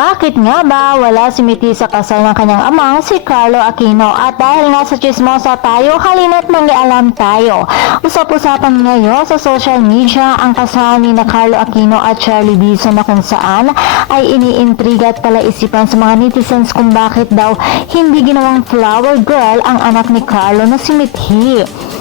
Bakit nga ba wala si Mithy sa kasal ng kanyang amang si Carlo Aquino? At dahil nga sa chismosa tayo, halina't mangialam tayo. Usap-usapan ngayon sa social media ang kasal ni na Carlo Aquino at Charlie Dizon na kung saan ay iniintriga at palaisipan sa mga netizens kung bakit daw hindi ginawang flower girl ang anak ni Carlo na si Mithy.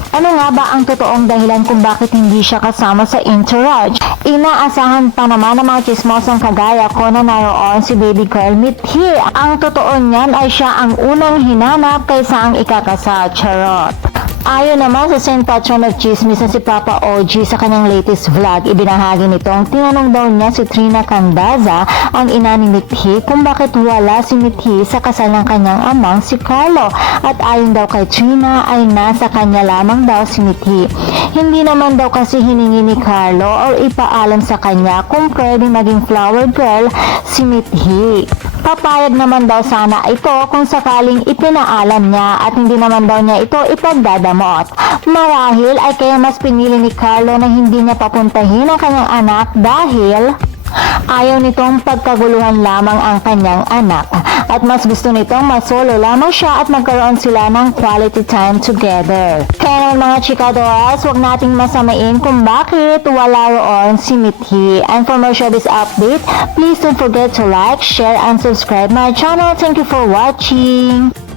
Ano nga ba ang totoong dahilan kung bakit hindi siya kasama sa entourage? Inaasahan pa naman ng mga chismosang kagaya ko na naroon si baby girl Mithy. Ang totoo niyan ay siya ang unang hinanap kaysa ang ikakasal. Charot! Ayon naman sa St. Patron of Chismis na si Papa OG sa kanyang latest vlog, ibinahagi nitong tinanong daw niya si Trina Candaza, ang ina ni Mithy, kung bakit wala si Mithy sa kasal ng kanyang amang si Carlo. At ayon daw kay Trina ay nasa kanya lamang daw si Mithy. Hindi naman daw kasi hiningi ni Carlo o ipaalam sa kanya kung pwede maging flower girl si Mithy. Papayag naman daw sana ito kung sakaling ipinaalam niya at hindi naman daw niya ito ipagdadamot. Marahil ay kaya mas pinili ni Carlo na hindi niya papuntahin ang kanyang anak dahil ayaw nitong pagkaguluhan lamang ang kanyang anak at mas gusto nitong masolo lamang siya at magkaroon sila ng quality time together. Kaya naman mga chikadoras, huwag nating masamain kung bakit wala roon si Mithy. And for more showbiz update, please don't forget to like, share, and subscribe my channel. Thank you for watching!